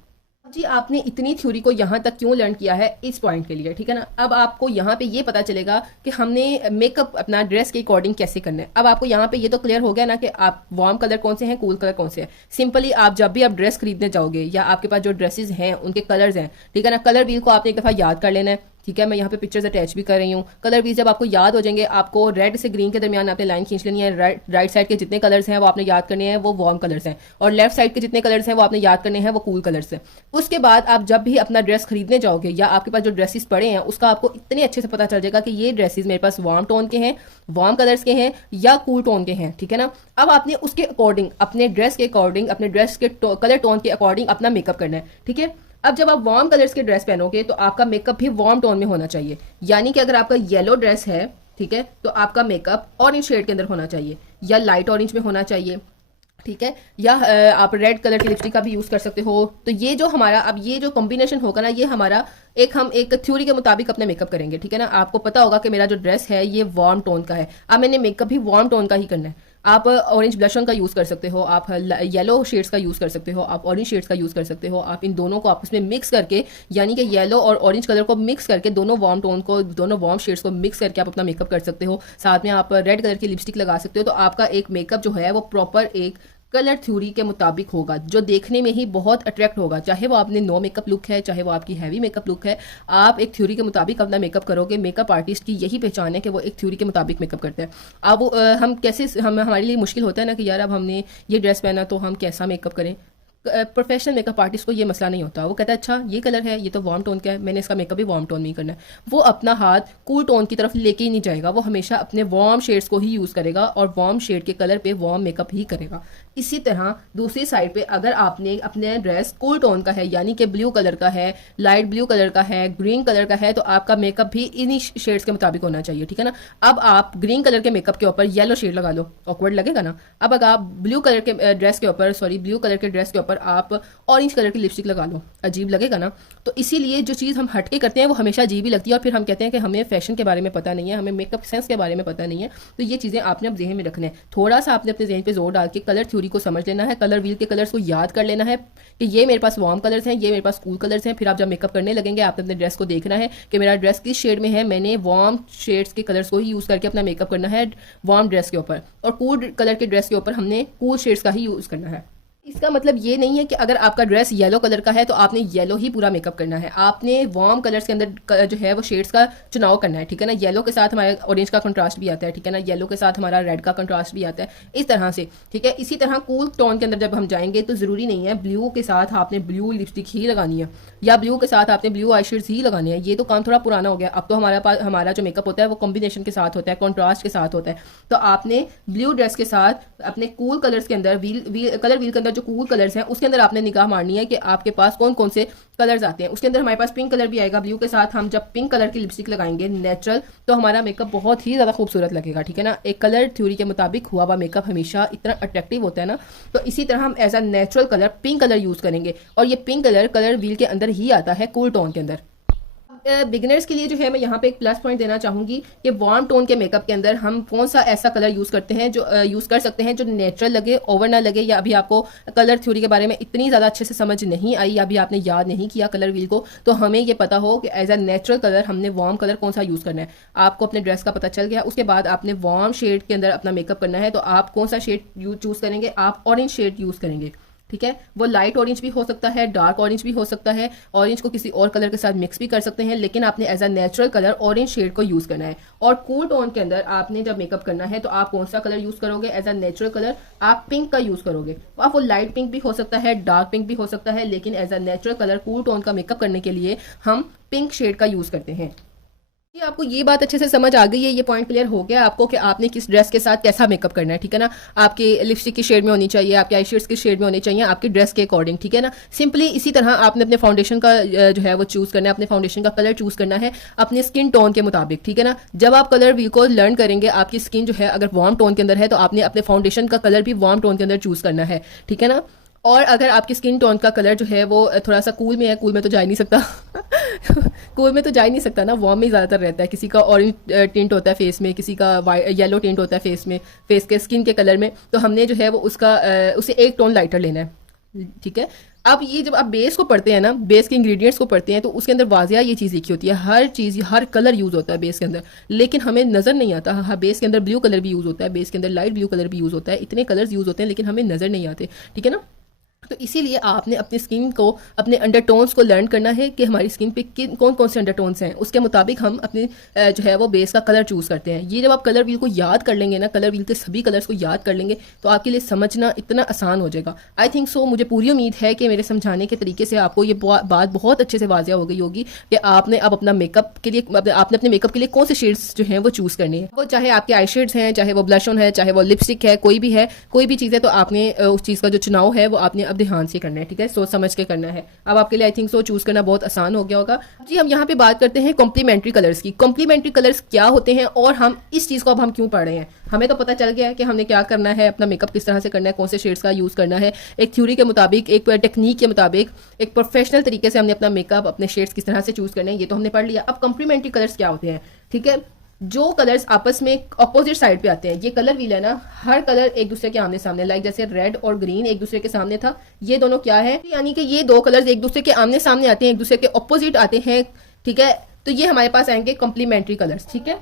जी। आपने इतनी थ्योरी को यहाँ तक क्यों लर्न किया है, इस पॉइंट के लिए, ठीक है ना। अब आपको यहाँ पे ये पता चलेगा कि हमने मेकअप अपना ड्रेस के अकॉर्डिंग कैसे करना है। अब आपको यहाँ पे ये तो क्लियर हो गया ना कि आप वार्म कलर कौन से हैं, कूल कलर कौन से हैं। सिंपली आप जब भी आप ड्रेस खरीदने जाओगे या आपके पास जो ड्रेसेस हैं उनके कलर्स हैं, ठीक है ना, कलर व्हील को आपने एक दफ़ा याद कर लेना है, ठीक है। मैं यहाँ पे पिक्चर्स अटैच भी कर रही हूँ। कलर व्हील जब आपको याद हो जाएंगे, आपको रेड से ग्रीन के दरमियान आपने लाइन खींच लेनी है। राइट साइड के जितने कलर्स हैं वो आपने याद करने हैं, वो वार्म कलर्स हैं, और लेफ्ट साइड के जितने कलर्स हैं वो आपने याद करने हैं, वो कूल कलर्स हैं। उसके बाद आप जब भी अपना ड्रेस खरीदने जाओगे या आपके पास जो ड्रेसेस पड़े हैं उसका आपको इतने अच्छे से पता चल जाएगा कि ये ड्रेसेस मेरे पास वार्म टोन के हैं, वार्म कलर्स के हैं या कूल टोन के हैं, ठीक है ना। अब आपने उसके अकॉर्डिंग, अपने ड्रेस के अकॉर्डिंग, अपने ड्रेस के कलर टोन के अकॉर्डिंग अपना मेकअप करना है, ठीक है। अब जब आप वार्म कलर्स के ड्रेस पहनोगे तो आपका मेकअप भी वार्म टोन में होना चाहिए, यानी कि अगर आपका येलो ड्रेस है, ठीक है, तो आपका मेकअप ऑरेंज शेड के अंदर होना चाहिए या लाइट ऑरेंज में होना चाहिए, ठीक है, या आप रेड कलर की लिपस्टिक का भी यूज़ कर सकते हो। तो ये जो हमारा अब ये जो कॉम्बिनेशन होगा ना, ये हमारा हम एक थ्योरी के मुताबिक अपने मेकअप करेंगे, ठीक है ना। आपको पता होगा कि मेरा जो ड्रेस है ये वार्म टोन का है, अब मैंने मेकअप भी वार्म टोन का ही करना है। आप ऑरेंज ब्लश ऑन का यूज़ कर सकते हो, आप येलो शेड्स का यूज़ कर सकते हो, आप ऑरेंज शेड्स का यूज़ कर सकते हो। आप इन दोनों को आपस में मिक्स करके, यानी कि येलो और ऑरेंज कलर को मिक्स करके, दोनों वार्म टोन को, दोनों वार्म शेड्स को मिक्स करके आप अपना मेकअप कर सकते हो। साथ में आप रेड कलर की लिपस्टिक लगा सकते हो, तो आपका एक मेकअप जो है वो प्रॉपर एक कलर थ्योरी के मुताबिक होगा, जो देखने में ही बहुत अट्रैक्ट होगा, चाहे वो आपने नो मेकअप लुक है, चाहे वो आपकी हैवी मेकअप लुक है। आप एक थ्योरी के मुताबिक अपना मेकअप करोगे। मेकअप आर्टिस्ट की यही पहचान है कि वो एक थ्योरी के मुताबिक मेकअप करते हैं। अब हम कैसे, हम हमारे लिए मुश्किल होता है ना कि यार अब हमने ये ड्रेस पहना तो हम कैसा मेकअप करें। प्रोफेशनल मेकअप आर्टिस्ट को ये मसला नहीं होता। वो कहता है अच्छा ये कलर है, ये तो वार्म टोन का है, मैंने इसका मेकअप भी वार्म टोन में ही करना है। वो अपना हाथ कूल टोन की तरफ लेके ही नहीं जाएगा, वो हमेशा अपने वार्म शेड्स को ही यूज़ करेगा और वार्म शेड के कलर पे वार्म मेकअप ही करेगा। इसी तरह दूसरी साइड पे अगर आपने अपने ड्रेस कूल टोन का है, यानी कि ब्लू कलर का है, लाइट ब्लू कलर का है, ग्रीन कलर का है, तो आपका मेकअप भी इन्हीं शेड्स के मुताबिक होना चाहिए, ठीक है ना। अब आप ग्रीन कलर के मेकअप के ऊपर येलो शेड लगा लो, ऑकवर्ड लगेगा ना। अब अगर आप ब्लू कलर के ड्रेस के ऊपर आप ऑरेंज कलर की लिपस्टिक लगा लो, अजीब लगेगा ना। तो इसीलिए जो चीज़ हम हटके करते हैं वो हमेशा अजीब ही लगती है और फिर हम कहते हैं कि हमें फैशन के बारे में पता नहीं है, हमें मेकअप सेंस के बारे में पता नहीं है। तो ये चीज़ें आपने अब जहन में रखना है। थोड़ा सा आपने अपने जहन पे जोर डाल के कलर थ्योरी को समझ लेना है, कलर व्हील के कलर्स को याद कर लेना है कि ये मेरे पास वार्म कलर्स हैं, ये मेरे पास कूल कलर्स हैं। फिर आप जब मेकअप करने लगेंगे आपने अपने ड्रेस को देखना है कि मेरा ड्रेस किस शेड में है, मैंने वार्म शेड्स के कलर्स को ही यूज़ करके अपना मेकअप करना है वार्म ड्रेस के ऊपर, और कूल कलर के ड्रेस के ऊपर हमने कूल शेड्स का ही यूज़ करना है। इसका मतलब ये नहीं है कि अगर आपका ड्रेस येलो कलर का है तो आपने येलो ही पूरा मेकअप करना है। आपने वार्म कलर्स के अंदर जो है वो शेड्स का चुनाव करना है, ठीक है ना। येलो के साथ हमारा ऑरेंज का कंट्रास्ट भी आता है, ठीक है ना। येलो के साथ हमारा रेड का कंट्रास्ट भी आता है, इस तरह से, ठीक है। इसी तरह कूल टोन के अंदर जब हम जाएंगे तो ज़रूरी नहीं है ब्लू के साथ आपने ब्लू लिपस्टिक ही लगानी है या ब्लू के साथ आपने ब्लू आई शेड्स ही लगाने हैं। ये तो काम थोड़ा पुराना हो गया। अब तो हमारा जो मेकअप होता है वो कॉम्बिनेशन के साथ होता है, कॉन्ट्रास्ट के साथ होता है। तो आपने ब्लू ड्रेस के साथ अपने कूल कलर्स के अंदर कलर व्हील के अंदर जो कूल कलर्स हैं उसके अंदर आपने निगाह मारनी है कि आपके पास कौन कौन से कलर्स आते हैं। उसके अंदर हमारे पास पिंक कलर भी आएगा। ब्लू के साथ हम जब पिंक कलर की लिपस्टिक लगाएंगे नेचुरल, तो हमारा मेकअप बहुत ही ज़्यादा खूबसूरत लगेगा, ठीक है ना। एक कलर थ्योरी के मुताबिक हुआ हुआ मेकअप हमेशा इतना अट्रैक्टिव होता है ना। तो इसी तरह हम as a natural colour pink colour use करेंगे और ये पिंक कलर व्हील के अंदर ही आता है कूल टोन के अंदर। बिगिनर्स के लिए जो है मैं यहाँ पे एक प्लस पॉइंट देना चाहूँगी कि वार्म टोन के मेकअप के अंदर हम कौन सा ऐसा कलर यूज़ करते हैं जो यूज़ कर सकते हैं जो नेचुरल लगे, ओवर ना लगे। या अभी आपको कलर थ्योरी के बारे में इतनी ज़्यादा अच्छे से समझ नहीं आई, अभी आपने याद नहीं किया कलर व्हील को, तो हमें ये पता हो कि एज अ नेचुरल कलर हमने वार्म कलर कौन सा यूज़ करना है। आपको अपने ड्रेस का पता चल गया, उसके बाद आपने वार्म शेड के अंदर अपना मेकअप करना है। तो आप कौन सा शेड चूज़ करेंगे? आप ऑरेंज शेड यूज़ करेंगे, ठीक है। वो लाइट ऑरेंज भी हो सकता है, डार्क ऑरेंज भी हो सकता है, ऑरेंज को किसी और कलर के साथ मिक्स भी कर सकते हैं, लेकिन आपने as a natural colour orange shade को यूज़ करना है। और कूल टोन के अंदर आपने जब मेकअप करना है तो आप कौन सा कलर यूज़ करोगे? एज अ नेचुरल कलर आप पिंक का यूज़ करोगे। आप वो लाइट पिंक भी हो सकता है, डार्क पिंक भी हो सकता है, लेकिन as a natural colour cool tone का मेकअप करने के लिए हम पिंक शेड का यूज़ करते हैं। ये आपको ये बात अच्छे से समझ आ गई है, ये पॉइंट क्लियर हो गया आपको कि आपने किस ड्रेस के साथ कैसा मेकअप करना है, ठीक है ना। आपकी लिपस्टिक की शेड में होनी चाहिए, आपके आई शेड्स की शेड में होनी चाहिए, आपकी ड्रेस के अकॉर्डिंग, ठीक है ना। सिंपली इसी तरह आपने अपने फाउंडेशन का जो है वो चूज़ करना है, अपने फाउंडेशन का कलर चूज़ करना है अपने स्किन टोन के मुताबिक, ठीक है ना। जब आप कलर व्हील को लर्न करेंगे, आपकी स्किन जो है अगर वार्म टोन के अंदर है तो आपने अपने फाउंडेशन का कलर भी वार्म टोन के अंदर चूज़ करना है, ठीक है ना। और अगर आपकी स्किन टोन का कलर जो है वो थोड़ा सा कूल में है, कूल में तो जा ही नहीं सकता कूल में तो जा ही नहीं सकता ना, वार्म में ज़्यादातर रहता है। किसी का ऑरेंज टिंट होता है फेस में, किसी का येलो टिंट होता है फेस में, फेस के स्किन के कलर में। तो हमने जो है वो उसे एक टोन लाइटर लेना है, ठीक है। अब ये जब आप बेस को पढ़ते हैं ना, बेस के इंग्रेडिएंट्स को पढ़ते हैं, तो उसके अंदर वाजिया ये चीज़ लिखी होती है, हर चीज़ हर कलर यूज़ होता है बेस के अंदर, लेकिन हमें नज़र नहीं आता। हाँ, बेस के अंदर ब्लू कलर भी यूज़ होता है, बेस के अंदर लाइट ब्लू कलर भी यूज़ होता है, इतने कलर्स यूज़ होते हैं लेकिन हमें नज़र नहीं आते, ठीक है ना। तो इसीलिए आपने अपनी स्किन को, अपने अंडरटोन्स को लर्न करना है कि हमारी स्किन पे कौन कौन से अंडरटोन्स हैं, उसके मुताबिक हम अपने जो है वो बेस का कलर चूज़ करते हैं। ये जब आप कलर व्हील को याद कर लेंगे ना, कलर व्हील के सभी कलर्स को याद कर लेंगे, तो आपके लिए समझना इतना आसान हो जाएगा। आई थिंक सो, मुझे पूरी उम्मीद है कि मेरे समझाने के तरीके से आपको ये बात बहुत अच्छे से वाजिया हो गई होगी कि आपने अब अपना मेकअप के लिए, आपने अपने मेकअप के लिए कौन से शेड्स जो हैं वो चूज़ करने हैं। वो चाहे आपके आई शेड्स हैं, चाहे वो ब्लश ऑन है, चाहे वो लिपस्टिक है, कोई भी चीज़ है, तो आपने उस चीज़ का जो चुनाव है वो आपने अब ध्यान से करना है, ठीक है, सोच समझ के करना है। अब आपके लिए आई थिंक सो चूज करना बहुत आसान हो गया होगा जी। हम यहाँ पे बात करते हैं कॉम्प्लीमेंट्री कलर्स की। कॉम्प्लीमेंट्री कलर्स क्या होते हैं और हम इस चीज़ को अब हम क्यों पढ़ रहे हैं? हमें तो पता चल गया है कि हमने क्या करना है, अपना मेकअप किस तरह से करना है, कौन से शेड्स का यूज़ करना है, एक थ्योरी के मुताबिक, एक टेक्निक के मुताबिक, एक प्रोफेशनल तरीके से हमने अपना मेकअप, अपने शेड्स किस तरह से चूज़ करना है, ये तो हमने पढ़ लिया। अब कॉम्प्लीमेंट्री कलर्स क्या होते हैं, ठीक है, जो कलर्स आपस में अपोजिट साइड पे आते हैं। ये कलर व्हील है ना, हर कलर एक दूसरे के आमने सामने, लाइक जैसे रेड और ग्रीन एक दूसरे के सामने था, ये दोनों क्या है, यानी कि ये दो कलर्स एक दूसरे के आमने सामने आते हैं, एक दूसरे के अपोजिट आते हैं, ठीक है। तो ये हमारे पास आएंगे कॉम्प्लीमेंट्री कलर्स, ठीक है।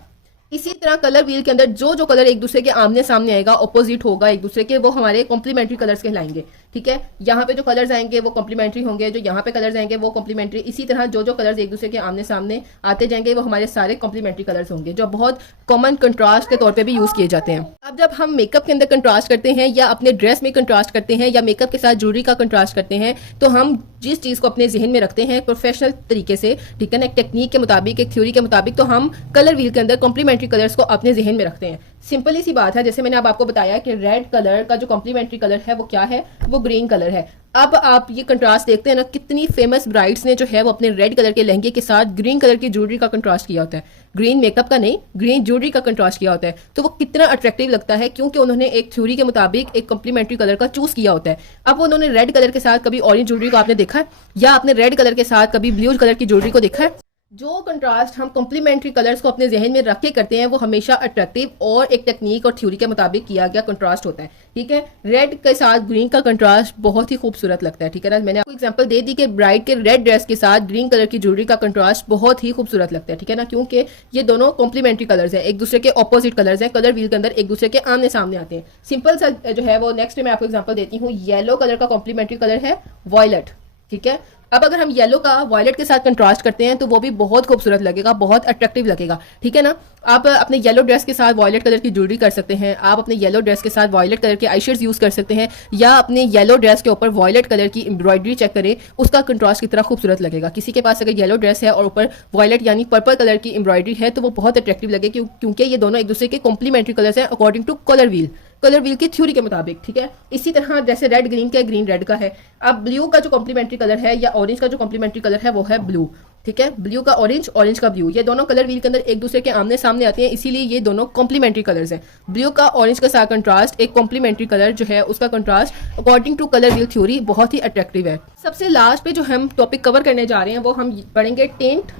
इसी तरह कलर व्हील के अंदर जो जो कलर एक दूसरे के आमने सामने आएगा, ऑपोजिट होगा एक दूसरे के, वो हमारे कॉम्प्लीमेंट्री कलर्स कहलाएंगे। ठीक है, यहाँ पे जो कलर्स आएंगे वो कॉम्प्लीमेंट्री होंगे, जो यहाँ पे कलर्स आएंगे वो कॉम्प्लीमेंट्री। इसी तरह जो जो कलर्स एक दूसरे के आमने सामने आते जाएंगे वो हमारे सारे कॉम्प्लीमेंट्री कलर्स होंगे, जो बहुत कॉमन कंट्रास्ट के तौर पे भी यूज किए जाते हैं। अब जब हम मेकअप के अंदर कंट्रास्ट करते हैं या अपने ड्रेस में कंट्रास्ट करते हैं या मेकअप के साथ ज्वेलरी का कंट्रास्ट करते हैं, तो हम जिस चीज को अपने जहन में रखते हैं प्रोफेशनल तरीके से, ठीक है ना, एक टेक्निक के मुताबिक, एक थ्योरी के मुताबिक, तो हम कलर व्हील के अंदर कॉम्प्लीमेंट्री कलर्स को अपने जहन में रखते हैं। सिंपल सी बात है, जैसे मैंने अब आपको बताया कि रेड कलर का जो कॉम्प्लीमेंट्री कलर है वो क्या है, वो ग्रीन कलर है। अब आप ये कंट्रास्ट देखते हैं ना, कितनी फेमस ब्राइड्स ने जो है वो अपने रेड कलर के लहंगे के साथ ग्रीन कलर की ज्वेलरी का कंट्रास्ट किया होता है। ग्रीन मेकअप का नहीं, ग्रीन ज्वेलरी का कंट्रास्ट किया होता है, तो वो कितना अट्रैक्टिव लगता है, क्योंकि उन्होंने एक थ्योरी के मुताबिक एक कॉम्प्लीमेंट्री कलर का चूज किया होता है। अब उन्होंने रेड कलर के साथ कभी ऑरेंज ज्वेलरी को आपने देखा है, या आपने रेड कलर के साथ कभी ब्लू कलर की ज्वेलरी को देखा है? जो कंट्रास्ट हम कॉम्प्लीमेंट्री कलर्स को अपने जहन में रख के करते हैं वो हमेशा अट्रैक्टिव और एक टेक्निक और थ्योरी के मुताबिक किया गया कंट्रास्ट होता है। ठीक है, रेड के साथ ग्रीन का कंट्रास्ट बहुत ही खूबसूरत लगता है। ठीक है ना, मैंने आपको एग्जांपल दे दी कि ब्राइड के रेड ड्रेस के साथ ग्रीन कलर की ज्वेलरी का कंट्रास्ट बहुत ही खूबसूरत लगता है। ठीक है ना, क्योंकि ये दोनों कॉम्प्लीमेंट्री कलर्स हैं, एक दूसरे के ऑपोजिट कलर्स हैं, कलर व्हील के अंदर एक दूसरे के आमने सामने आते हैं। सिंपल सा जो है वो नेक्स्ट मैं आपको एग्जाम्पल देती हूँ। येलो कलर का कॉम्प्लीमेंट्री कलर है वॉयलेट। ठीक है, अब अगर हम येलो का वॉयलेट के साथ कंट्रास्ट करते हैं तो वो भी बहुत खूबसूरत लगेगा, बहुत अट्रैक्टिव लगेगा। ठीक है ना, आप अपने येलो ड्रेस के साथ वॉयलेट कलर की ज्वेलरी कर सकते हैं, आप अपने येलो ड्रेस के साथ वॉयलेट कलर के आई शेड्स यूज कर सकते हैं, या अपने येलो ड्रेस के ऊपर वॉयलेट कलर की एम्ब्रॉयडरी चेक करें, उसका कंट्रास्ट कितना खूबसूरत लगेगा। किसी के पास अगर येलो ड्रेस है और ऊपर वॉयलेट यानी पर्पल कलर की एम्ब्रॉयडरी है तो वो बहुत अट्रैक्टिव लगे, क्योंकि ये दोनों एक दूसरे के कॉम्प्लीमेंट्री कलर्स हैं अकॉर्डिंग टू कलर व्हील की थ्योरी के मुताबिक। ठीक है, इसी तरह जैसे रेड ग्रीन का, ग्रीन रेड का है। अब ब्लू का जो कॉम्प्लीमेंट्री कलर है या ऑरेंज का जो कॉम्प्लीमेंट्री कलर है वो है ब्लू। ठीक है, ब्लू का ऑरेंज, ऑरेंज का ब्लू, ये दोनों कलर व्हील के अंदर एक दूसरे के आमने सामने आते हैं, इसीलिए ये दोनों कॉम्प्लीमेंट्री कलर्स हैं। ब्लू का ऑरेंज के साथ कंट्रास्ट, एक कॉम्प्लीमेंट्री कलर जो है उसका contrast according to colour wheel theory बहुत ही अट्रैक्टिव है। सबसे लास्ट पे जो हम टॉपिक कवर करने जा रहे हैं वो हम पढ़ेंगे टिंट,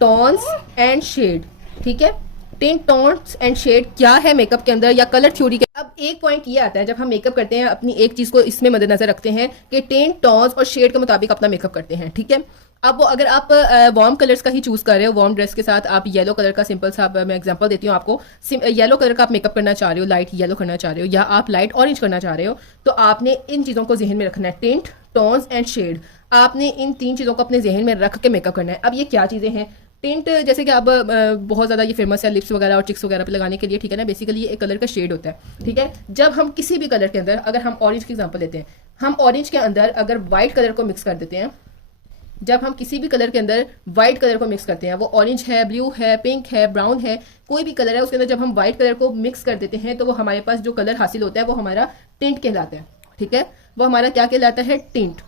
टोन्स एंड शेड। ठीक है, टिंट, टोन्स एंड शेड क्या है मेकअप के अंदर या कलर थ्योरी के। अब एक पॉइंट ये आता है, जब हम मेकअप करते हैं अपनी एक चीज को इसमें मद्देनजर रखते हैं कि टिंट, टोन्स और शेड के मुताबिक अपना मेकअप करते हैं। ठीक है, अब वो अगर आप वार्म कलर्स का ही चूज कर रहे हो, वार्म ड्रेस के साथ आप येलो कलर का सिंपल सा, मैं एग्जांपल देती हूँ आपको, येलो कलर का आप मेकअप करना चाह रहे हो, लाइट येलो करना चाह रहे हो, या आप लाइट ऑरेंज करना चाह रहे हो, तो आपने इन चीजों को जहन में रखना है। टिंट, टोन्स एंड शेड, आपने इन तीन चीजों को अपने जहन में रख के मेकअप करना है। अब ये क्या चीजें हैं? टिंट, जैसे कि अब बहुत ज्यादा ये फेमस है लिप्स वगैरह और चिक्स वगैरह पे लगाने के लिए। ठीक है ना, बेसिकली ये एक कलर का शेड होता है। ठीक है, जब हम किसी भी कलर के अंदर, अगर हम ऑरेंज की एग्जांपल लेते हैं, हम ऑरेंज के अंदर अगर व्हाइट कलर को मिक्स कर देते हैं, जब हम किसी भी कलर के अंदर व्हाइट कलर को मिक्स करते हैं, वो ऑरेंज है, ब्लू है, पिंक है, ब्राउन है, कोई भी कलर है, उसके अंदर जब हम व्हाइट कलर को मिक्स कर देते हैं तो वो हमारे पास जो कलर हासिल होता है वो हमारा टिंट कहलाता है। ठीक है, वो हमारा क्या कहलाता है? टिंट।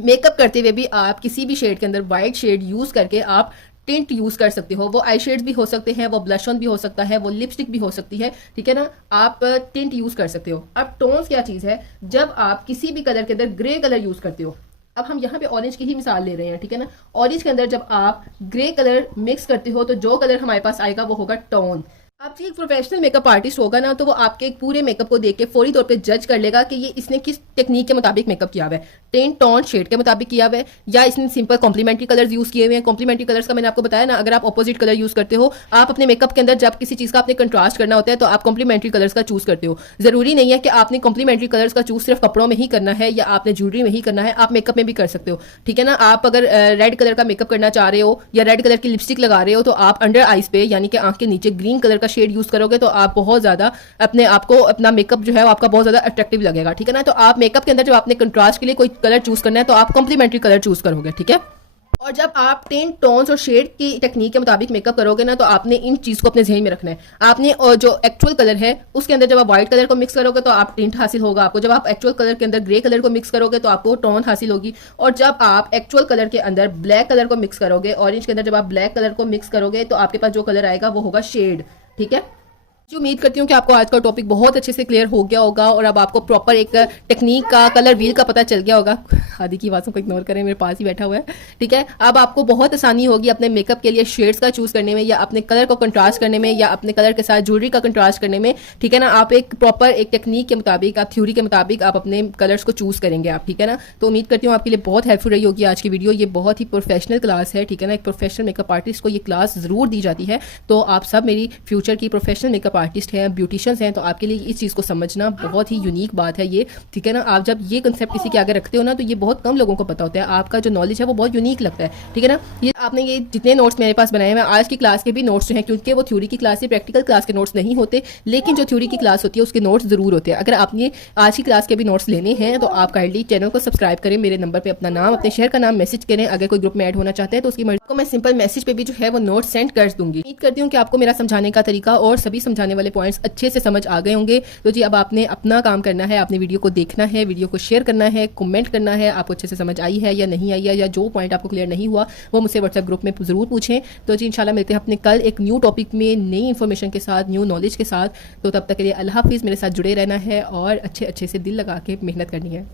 मेकअप करते हुए भी आप किसी भी शेड के अंदर व्हाइट शेड यूज करके आप टिंट यूज कर सकते हो। वो आई शेड्स भी हो सकते हैं, वो ब्लश ऑन भी हो सकता है, वो लिपस्टिक भी हो सकती है। ठीक है ना, आप टिंट यूज कर सकते हो। अब टोन्स क्या चीज है? जब आप किसी भी कलर के अंदर ग्रे कलर यूज करते हो, अब हम यहाँ पे ऑरेंज की ही मिसाल ले रहे हैं। ठीक है ना, ऑरेंज के अंदर जब आप ग्रे कलर मिक्स करते हो तो जो कलर हमारे पास आएगा वो होगा टोन। आप एक प्रोफेशनल मेकअप आर्टिस्ट होगा ना, तो वो आपके पूरे मेकअप को देख के फौरी तौर पे जज कर लेगा कि ये इसने किस टेक्निक के मुताबिक मेकअप किया हुआ है, टिंट, टोन, शेड के मुताबिक किया हुआ है, या इसने सिंपल कॉम्प्लीमेंट्री कलर्स यूज किए हुए हैं। कॉम्प्लीमेंट्री कलर्स का मैंने आपको बताया ना, अगर आप ऑपोजिट कलर यूज करते हो, आप अपने मेकअप के अंदर जब किसी चीज का आपने कंट्रास्ट करना होता है तो आप कॉम्प्लीमेंट्री कलर्स का चूज करते हो। जरूरी नहीं है कि आपने कॉम्प्लीमेंट्री कलर्स का चूज सिर्फ कपड़ों में ही करना है या आपने ज्वेलरी में ही करना है, आप मेकअप में भी कर सकते हो। ठीक है ना, आप अगर रेड कलर का मेकअप करना चाह रहे हो या रेड कलर की लिपस्टिक लगा रहे हो तो आप अंडर आईज पे यानी कि आंख के नीचे ग्रीन कलर का शेड यूज करोगे तो आप बहुत ज्यादा अपने आप को, अपना मेकअप जो है वो आपका बहुत ज्यादा अट्रैक्टिव लगेगा। ठीक है ना, तो आप मेकअप के अंदर जब आपने कंट्रास्ट के लिए कोई कलर चूज करना है तो आप कॉम्प्लीमेंट्री कलर चूज करोगे। ठीक है, और जब आप टिंट, टोन्स और शेड की टेक्निक के मुताबिक मेकअप करोगे ना, तो आपने इन चीज को अपने जहन में रखना है। आपने और जो एक्चुअल कलर है उसके अंदर जब आप व्हाइट कलर को मिक्स करोगे तो आप टिंट हासिल होगा आपको, जब आप एक्चुअल कलर के अंदर ग्रे कलर को मिक्स करोगे तो आपको टोन हासिल होगी, और जब आप एक्चुअल कलर के अंदर ब्लैक कलर को मिक्स करोगे, ऑरेंज के अंदर जब आप ब्लैक कलर को मिक्स करोगे तो आपके पास जो कलर आएगा वो होगा शेड। ठीक है, जो उम्मीद करती हूँ कि आपको आज का टॉपिक बहुत अच्छे से क्लियर हो गया होगा और अब आपको प्रॉपर एक टेक्निक का, कलर व्हील का पता चल गया होगा। आदि की आवाज़ों को इग्नोर करें, मेरे पास ही बैठा हुआ है। ठीक है, अब आपको बहुत आसानी होगी अपने मेकअप के लिए शेड्स का चूज करने में, या अपने कलर को कंट्रास्ट करने में, या अपने कलर के साथ ज्वेलरी का कंट्रास्ट करने में। ठीक है ना, आप एक प्रॉपर एक टेक्निक के मुताबिक, आप थ्योरी के मुताबिक आप अपने कलर्स को चूज करेंगे आप। ठीक है ना, तो उम्मीद करती हूँ आपके लिए बहुत हेल्पफुल रही होगी आज की वीडियो। ये बहुत ही प्रोफेशनल क्लास है। ठीक है ना, एक प्रोफेशनल मेकअप आर्टिस्ट को ये क्लास जरूर दी जाती है। तो आप सब मेरी फ्यूचर की प्रोफेशनल मेकअप आर्टिस्ट हैं, ब्यूटिशियंस हैं, तो आपके लिए इस चीज़ को समझना बहुत ही यूनिक बात है ये। ठीक है ना, आप जब ये कंसेप्ट किसी के आगे रखते हो ना, तो ये बहुत कम लोगों को पता होता है। आपका जो नॉलेज है वो बहुत यूनिक लगता है। ठीक है ना, ये आपने ये जितने नोट्स मेरे पास बनाए हैं, आज की क्लास के भी नोट्स जो हैं, क्योंकि वो थ्योरी की क्लास से प्रैक्टिकल क्लास के नोट्स नहीं होते, लेकिन जो थ्योरी की क्लास होती है उसके नोट्स जरूर होते हैं। अगर आपने आज की क्लास के भी नोट्स लेने हैं तो आप काइंडली चैनल को सब्सक्राइब करें, मेरे नंबर पर अपना नाम, अपने शहर का नाम मैसेज करें। अगर कोई ग्रुप में ऐड होना चाहते हैं तो उसकी मर्जी को मैं सिंपल मैसेज पे भी जो है वो नोट सेंड कर दूंगी। उम्मीद करती हूँ कि आपको मेरा समझाने का तरीका और सभी समझाने वाले पॉइंट्स अच्छे से समझ आ गए होंगे। तो जी अब आपने अपना काम करना है, आपने वीडियो को देखना है, वीडियो को शेयर करना है, कमेंट करना है आपको अच्छे से समझ आई है या नहीं आई है, या जो पॉइंट आपको क्लियर नहीं हुआ वो मुझसे व्हाट्सएप ग्रुप में ज़रूर पूछें। तो जी इंशाल्लाह मिलते हैं अपने कल एक न्यू टॉपिक में, नई इन्फॉर्मेशन के साथ, न्यू नॉलेज के साथ। तो तब तक के लिए अल्लाह हाफिज़। मेरे साथ जुड़े रहना है और अच्छे अच्छे से दिल लगा के मेहनत करनी है।